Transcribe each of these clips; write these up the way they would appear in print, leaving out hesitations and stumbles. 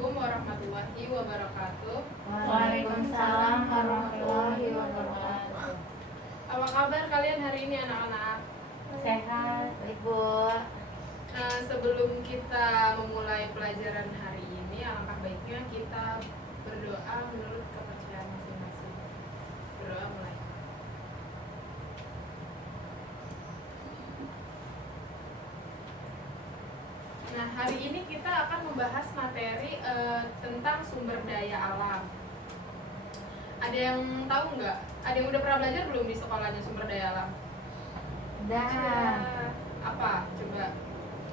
Assalamualaikum warahmatullahi wabarakatuh. Waalaikumsalam warahmatullahi wabarakatuh. Apa kabar kalian hari ini anak-anak? Sehat, Ibu. Sebelum kita memulai pelajaran hari ini, alangkah baiknya kita berdoa menurut kepercayaan masing-masing. Berdoa mulai. Nah, hari ini kita akan membahas materi tentang sumber daya alam. Ada yang tahu nggak? Ada yang udah pernah belajar belum di sekolahnya sumber daya alam? Udah. Apa? Coba.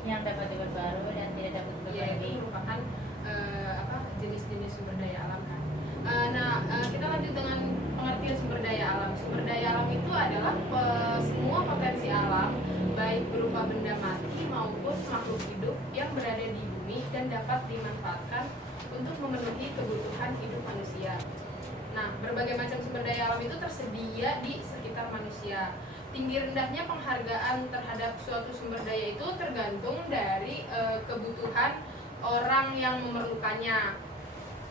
Yang dapat diperbarui dan tidak dapat Ya, itu diperbarui. merupakan jenis-jenis sumber daya alam kan. Kita lanjut dengan pengertian sumber daya alam. Sumber daya alam itu adalah semua potensi alam, baik berupa benda mati maupun makhluk hidup yang berada di bumi dan dapat dimanfaatkan untuk memenuhi kebutuhan hidup manusia. Nah, berbagai macam sumber daya alam itu tersedia di sekitar manusia. Tinggi rendahnya penghargaan terhadap suatu sumber daya itu tergantung dari kebutuhan orang yang memerlukannya.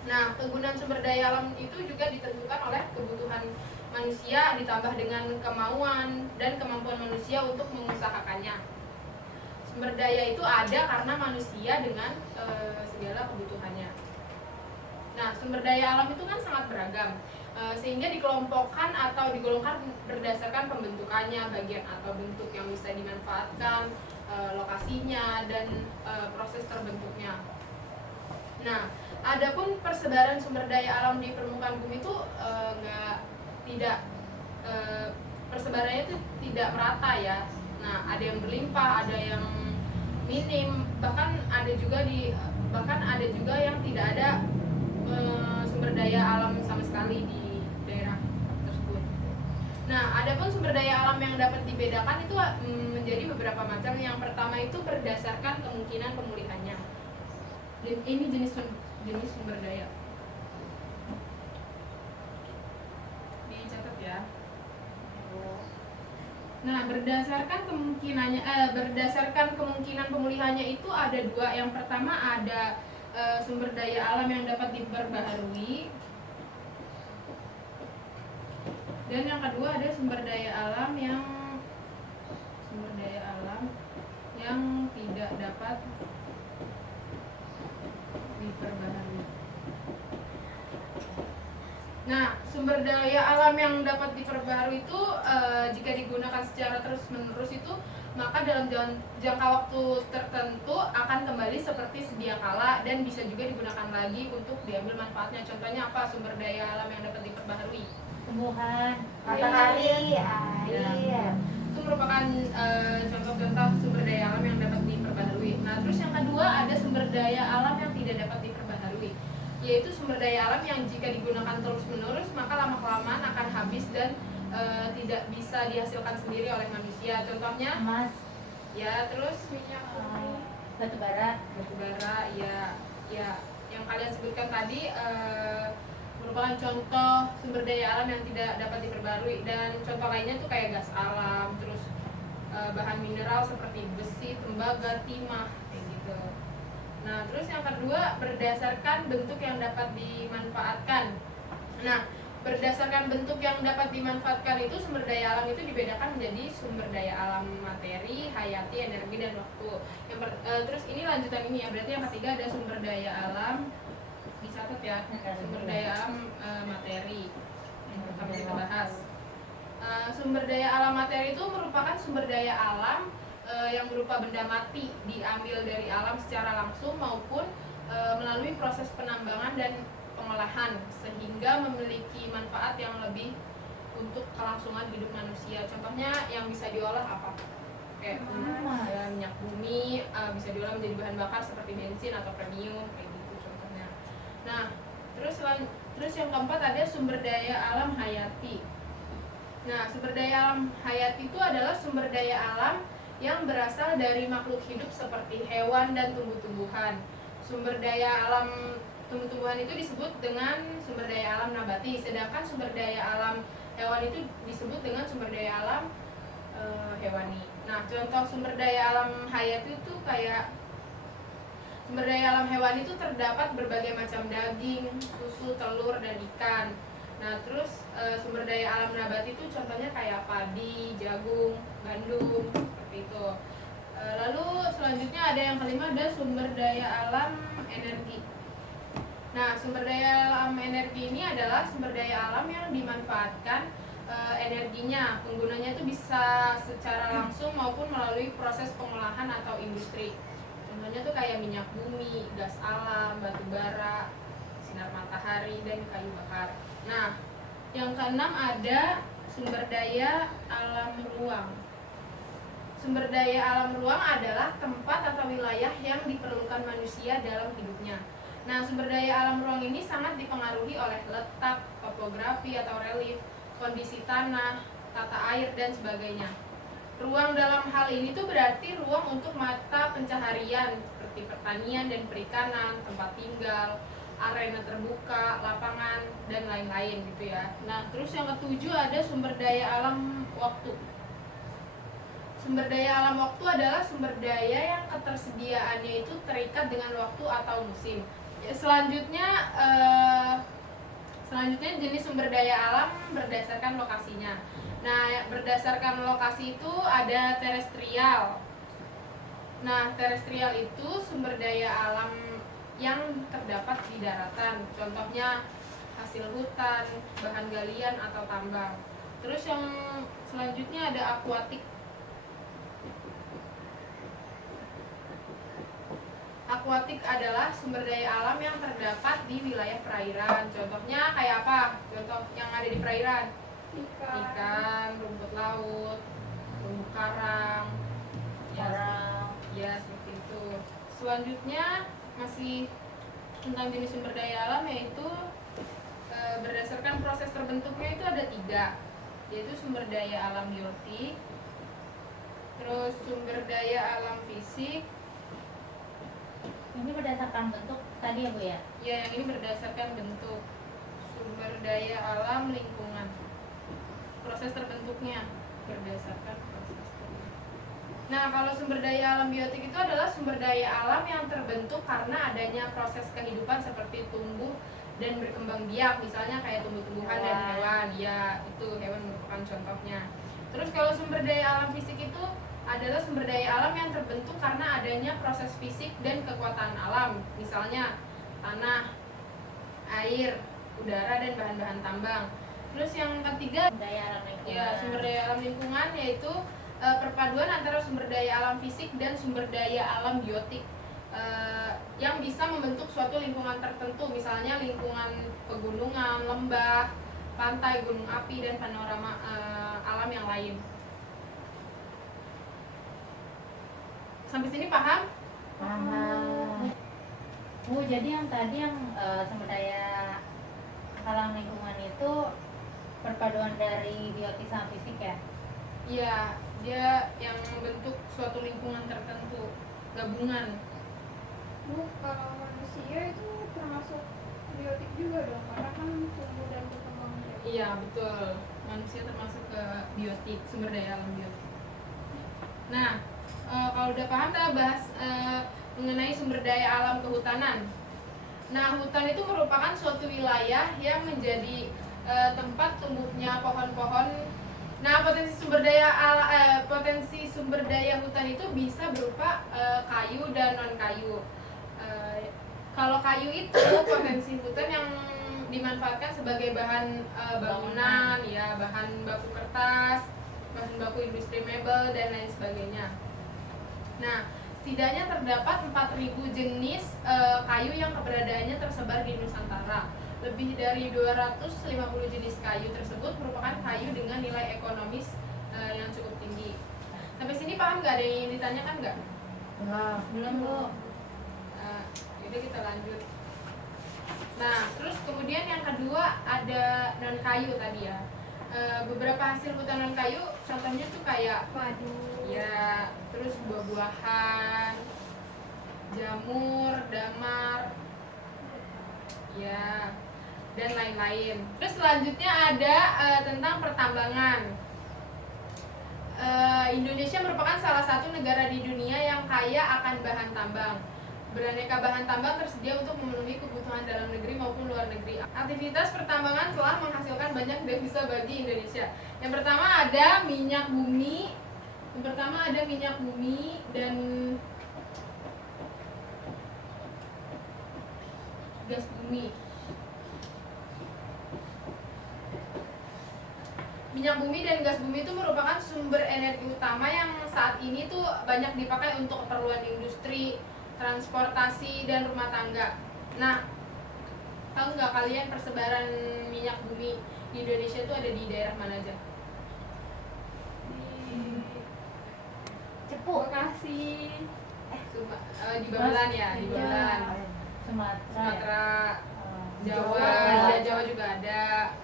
Nah, penggunaan sumber daya alam itu juga ditentukan oleh kebutuhan manusia ditambah dengan kemauan dan kemampuan manusia untuk mengusahakannya. Sumber daya itu ada karena manusia dengan segala kebutuhannya. Nah, sumber daya alam itu kan sangat beragam, sehingga dikelompokkan atau digolongkan berdasarkan pembentukannya, bagian atau bentuk yang bisa dimanfaatkan, lokasinya, dan proses terbentuknya. Nah, adapun persebaran sumber daya alam di permukaan bumi itu persebarannya itu tidak merata ya. Nah, ada yang berlimpah, ada yang minim, bahkan ada juga yang tidak ada sumber daya alam sama sekali di daerah tersebut. Nah, adapun sumber daya alam yang dapat dibedakan itu menjadi beberapa macam. Yang pertama itu berdasarkan kemungkinan pemulihannya. Dan ini jenis sumber daya. Dicatat ya. Nah, berdasarkan kemungkinan pemulihannya itu ada dua. Yang pertama ada sumber daya alam yang dapat diperbaharui, dan yang kedua ada sumber daya alam yang tidak dapat diperbaharui. Nah, sumber daya alam yang dapat diperbaharui itu jika digunakan secara terus-menerus itu, maka dalam jangka waktu tertentu akan kembali seperti sedia kala dan bisa juga digunakan lagi untuk diambil manfaatnya. Contohnya apa sumber daya alam yang dapat diperbaharui? Tumbuhan, matahari, air. Itu merupakan contoh-contoh sumber daya alam yang dapat diperbaharui. Nah, terus yang kedua ada sumber daya alam yang tidak dapat diperbaharui, yaitu sumber daya alam yang jika digunakan terus-menerus maka lama-kelamaan akan habis dan tidak bisa dihasilkan sendiri oleh manusia. Contohnya Emas, ya, terus minyak bumi, batu bara, ya yang kalian sebutkan tadi merupakan contoh sumber daya alam yang tidak dapat diperbarui. Dan contoh lainnya tuh kayak gas alam, terus bahan mineral seperti besi, tembaga, timah, kayak gitu. Nah, terus yang kedua berdasarkan bentuk yang dapat dimanfaatkan. Nah, berdasarkan bentuk yang dapat dimanfaatkan itu sumber daya alam itu dibedakan menjadi sumber daya alam materi, hayati, energi, dan waktu. Terus ini lanjutan ini ya, berarti yang ketiga ada sumber daya alam, dicatat ya, sumber daya alam materi yang pertama kita bahas. Sumber daya alam materi itu merupakan sumber daya alam yang berupa benda mati diambil dari alam secara langsung maupun melalui proses penambangan dan pengolahan sehingga memiliki manfaat yang lebih untuk kelangsungan hidup manusia. Contohnya yang bisa diolah apa? Kayak minyak bumi bisa diolah menjadi bahan bakar seperti bensin atau premium, kayak gitu contohnya. Nah, terus yang keempat ada sumber daya alam hayati. Nah, sumber daya alam hayati itu adalah sumber daya alam yang berasal dari makhluk hidup seperti hewan dan tumbuh-tumbuhan. Sumber daya alam tumbuh-tumbuhan itu disebut dengan sumber daya alam nabati, sedangkan sumber daya alam hewan itu disebut dengan sumber daya alam hewani. Nah, contoh sumber daya alam hayati itu kayak Sumber daya alam hewani itu terdapat berbagai macam daging, susu, telur, dan ikan. Nah, terus sumber daya alam nabati itu contohnya kayak padi, jagung, gandum, seperti itu. Lalu selanjutnya ada yang kelima, ada sumber daya alam energi. Nah, sumber daya alam energi ini adalah sumber daya alam yang dimanfaatkan energinya. Penggunanya itu bisa secara langsung maupun melalui proses pengolahan atau industri. Contohnya tuh kayak minyak bumi, gas alam, batu bara, sinar matahari, dan kayu bakar. Nah, yang keenam ada sumber daya alam ruang. Sumber daya alam ruang adalah tempat atau wilayah yang diperlukan manusia dalam hidupnya. Nah, sumber daya alam ruang ini sangat dipengaruhi oleh letak, topografi atau relief, kondisi tanah, tata air, dan sebagainya. Ruang dalam hal ini tuh berarti ruang untuk mata pencaharian seperti pertanian dan perikanan, tempat tinggal, arena terbuka, lapangan, dan lain-lain gitu ya. Nah, terus yang ketujuh ada sumber daya alam waktu. Sumber daya alam waktu adalah sumber daya yang ketersediaannya itu terikat dengan waktu atau musim. Selanjutnya jenis sumber daya alam berdasarkan lokasinya. Nah, berdasarkan lokasi itu ada terestrial. Nah, terestrial itu sumber daya alam yang terdapat di daratan. Contohnya hasil hutan, bahan galian atau tambang. Terus yang selanjutnya ada akuatik. Akuatik adalah sumber daya alam yang terdapat di wilayah perairan. Contohnya kayak apa? Contoh yang ada di perairan. Ikan, rumput laut, terumbu karang, ya seperti itu. Selanjutnya masih tentang jenis sumber daya alam, yaitu berdasarkan proses terbentuknya itu ada 3, yaitu sumber daya alam biotik, terus sumber daya alam fisik. Ini berdasarkan bentuk tadi ya Bu ya? Ya, yang ini berdasarkan bentuk. Sumber daya alam lingkungan, proses terbentuknya berdasarkan proses terbentuk. Nah, kalau sumber daya alam biotik itu adalah sumber daya alam yang terbentuk karena adanya proses kehidupan seperti tumbuh dan berkembang biak, misalnya kayak tumbuh-tumbuhan dan hewan. Ya, itu hewan merupakan contohnya. Terus kalau sumber daya alam fisik itu adalah sumber daya alam yang terbentuk karena adanya proses fisik dan kekuatan alam, misalnya tanah, air, udara, dan bahan-bahan tambang. Terus yang ketiga, Daya alam lingkungan. ya, sumber daya alam lingkungan, yaitu perpaduan antara sumber daya alam fisik dan sumber daya alam biotik yang bisa membentuk suatu lingkungan tertentu, misalnya lingkungan pegunungan, lembah, pantai, gunung api, dan panorama alam yang lain. Sampai sini paham? Paham. Bu, jadi yang tadi yang sumber daya alam lingkungan itu perpaduan dari biotik sama fisik ya? Iya, dia yang membentuk suatu lingkungan tertentu, gabungan. Bu, kalau manusia itu termasuk biotik juga dong, karena kan tumbuh dan berkembang biak. Iya, betul. Manusia termasuk ke biotik, sumber daya alam biotik. Nah, kalau udah paham, kita bahas mengenai sumber daya alam kehutanan. Nah, hutan itu merupakan suatu wilayah yang menjadi tempat tumbuhnya pohon-pohon. Nah, potensi sumber daya hutan itu bisa berupa kayu dan non kayu. Kalau kayu itu potensi hutan yang dimanfaatkan sebagai bahan bangunan, ya, bahan baku kertas, bahan baku industri mebel, dan lain sebagainya. Nah, setidaknya terdapat 4.000 jenis kayu yang keberadaannya tersebar di Nusantara. Lebih dari 250 jenis kayu tersebut merupakan kayu dengan nilai ekonomis yang cukup tinggi. Sampai sini paham nggak? Ada yang ingin ditanyakan nggak? Belum Bu. Jadi kita lanjut. Nah, terus kemudian yang kedua ada non kayu tadi ya. Beberapa hasil hutan non kayu, contohnya tuh kayak Madu. ya, terus buah-buahan, jamur, damar, ya, dan lain-lain. Terus selanjutnya ada tentang pertambangan. Indonesia merupakan salah satu negara di dunia yang kaya akan bahan tambang. Beraneka bahan tambang tersedia untuk memenuhi kebutuhan dalam negeri maupun luar negeri. Aktivitas pertambangan telah menghasilkan banyak devisa bagi Indonesia. Yang pertama ada minyak bumi. Dan gas bumi. Minyak bumi dan gas bumi itu merupakan sumber energi utama yang saat ini tuh banyak dipakai untuk keperluan industri, transportasi, dan rumah tangga. Nah, tahu nggak kalian persebaran minyak bumi di Indonesia itu ada di daerah mana aja? Cepu. Bekasi, Di Babelan ya, di Babelan. Sumatera, Jawa, ya Jawa juga ada.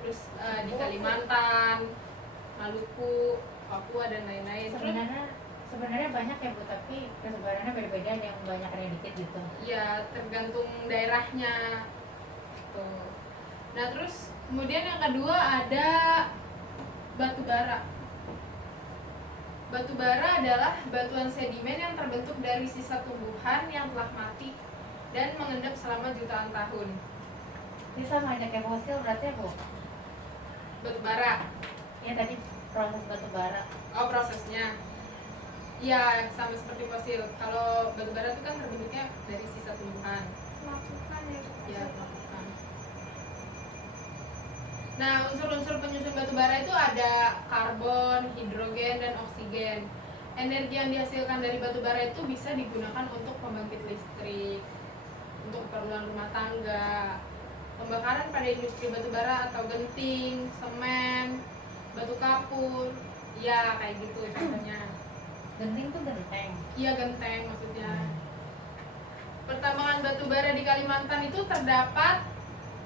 Terus di Kalimantan, Maluku, Papua dan lain-lain. Sebenarnya banyak ya Bu, tapi persebarannya beda-beda, ada yang banyak ada yang dikit gitu. Ya tergantung daerahnya. Tuh. Nah terus kemudian yang kedua ada batu bara. Batu bara adalah batuan sedimen yang terbentuk dari sisa tumbuhan yang telah mati dan mengendap selama jutaan tahun. Ini sama aja kayak fosil berarti ya Bu? Batu bara. Ya tadi proses batu bara. Oh prosesnya. Iya sama seperti fosil. Kalau batu bara itu kan terbentuknya dari sisa tumbuhan. melakukan Ya melakukan. Nah unsur-unsur penyusun batu bara itu ada karbon, hidrogen, dan oksigen. Energi yang dihasilkan dari batu bara itu bisa digunakan untuk pembangkit listrik, untuk keperluan rumah tangga, pembakaran pada industri batu bara atau genting, semen, batu kapur, ya kayak gitu contohnya. Genting tuh genteng. Iya genteng maksudnya. Pertambangan batu bara di Kalimantan itu terdapat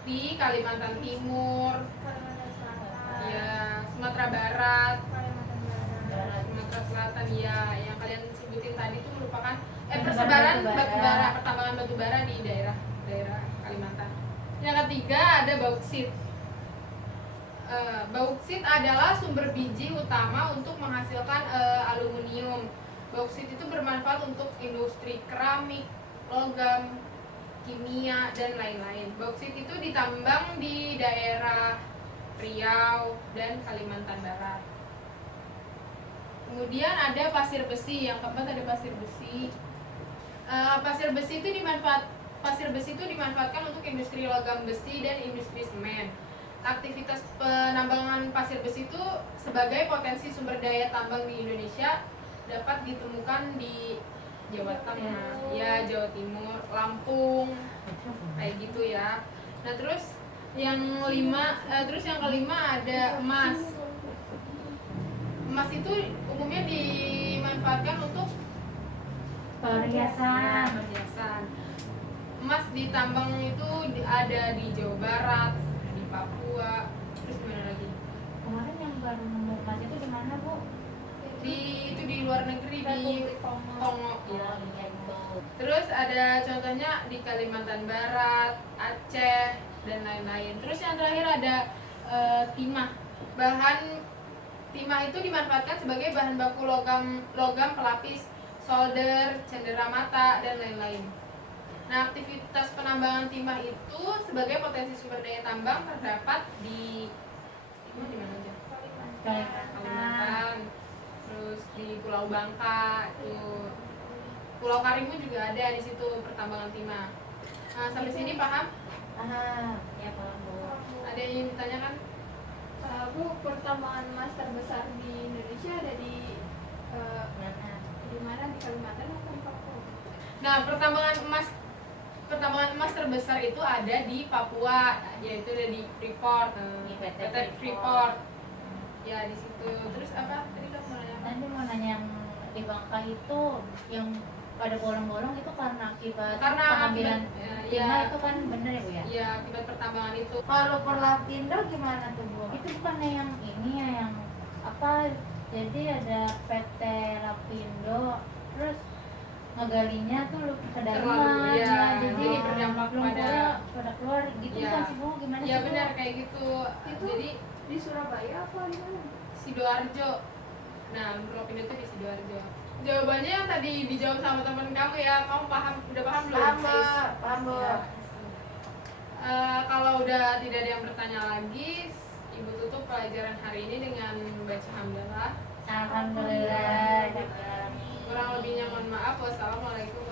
di Kalimantan Timur, Kalimantan Selatan, ya Sumatera Barat, Kalimantan Barat, Sumatera Selatan, ya yang kalian sebutin tadi itu merupakan Pertambangan persebaran batu bara. batu bara, pertambangan batu bara di daerah Kalimantan. Yang ketiga ada bauksit. Bauksit adalah sumber biji utama untuk menghasilkan aluminium. Bauksit itu bermanfaat untuk industri keramik, logam, kimia, dan lain-lain. Bauksit itu ditambang di daerah Riau dan Kalimantan Barat. Kemudian ada pasir besi. Yang keempat ada pasir besi. Pasir besi itu dimanfaatkan untuk industri logam besi dan industri semen. Aktivitas penambangan pasir besi itu sebagai potensi sumber daya tambang di Indonesia dapat ditemukan di Jawa Tengah, ya Jawa Timur, Lampung, kayak gitu ya. Nah terus yang kelima ada emas. Emas itu umumnya dimanfaatkan untuk Perhiasan. perhiasan. Emas ditambang itu ada di Jawa Barat, di Papua, terus mana lagi? Kemarin yang baru nemu emas itu di mana Bu? Itu di luar negeri di Republik Kongo. Kongo. Oh iya itu. Terus ada contohnya di Kalimantan Barat, Aceh, dan lain-lain. Terus yang terakhir ada timah. Timah itu dimanfaatkan sebagai bahan baku logam pelapis, solder, cenderamata, dan lain-lain. Nah, aktivitas penambangan timah itu sebagai potensi sumber daya tambang terdapat di mana aja? Kalimantan, terus di Pulau Bangka, itu Pulau Karimun juga ada di situ pertambangan timah. Nah, sampai sini paham? Ya paham Bu. Ada yang ingin ditanyakan? Bu, pertambangan emas terbesar di Indonesia ada di Mana? di mana, di Kalimantan atau di Papua? Nah, pertambangan emas terbesar itu ada di Papua, yaitu ada di Freeport, Di PT Freeport. Ya di situ. Terus apa? Tadi kamu mau nanya apa? Tadi mau nanya yang di Bangka itu yang pada bolong-bolong itu karena akibat Karena pengambilan akibat, timah ya. itu kan bener ya Bu ya? Ya akibat pertambangan itu. Kalau Perlapindo gimana tuh Bu? Itu bukannya yang ini ya, yang apa? Jadi ada PT Lapindo, terus ngegalinya tuh kedalaman, Terlalu, ya. jadi Berdampak pada keluar gitu Ya. kan sih Bu? Gimana Ya sih Bu? benar kayak gitu. Itu Jadi di Surabaya apa di mana? Sidoarjo. Nah, Lumpur Lapindo itu di Sidoarjo. jawabannya yang tadi dijawab sama teman kamu ya. Kamu paham, udah paham belum? Paham, Ais? Mbak. Paham, Mbak. Ya. Kalau udah tidak ada yang bertanya lagi, Ibu tutup pelajaran hari ini dengan membaca hamdalah. Alhamdulillah. Kurang lebihnya mohon maaf. Wassalamualaikum